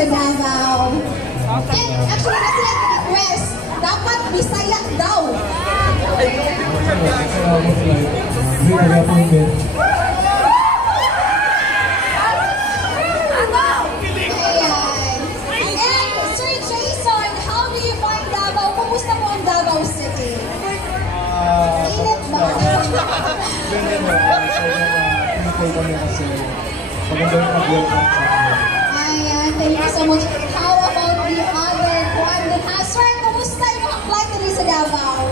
sa Davao. And actually, kasi request, dapat Bisaya daw. Ayan, thank you so much. How about the other one that has, sir, kumusta yung flight na rin sa Davao?